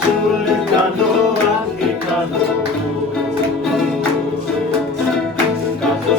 to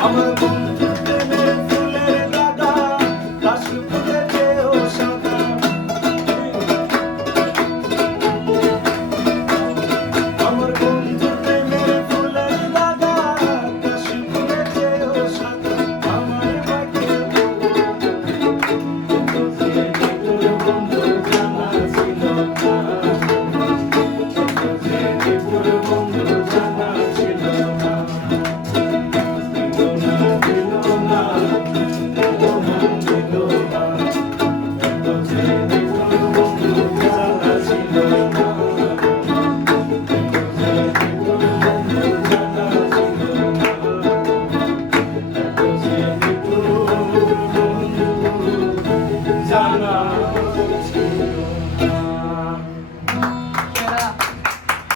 I'm a good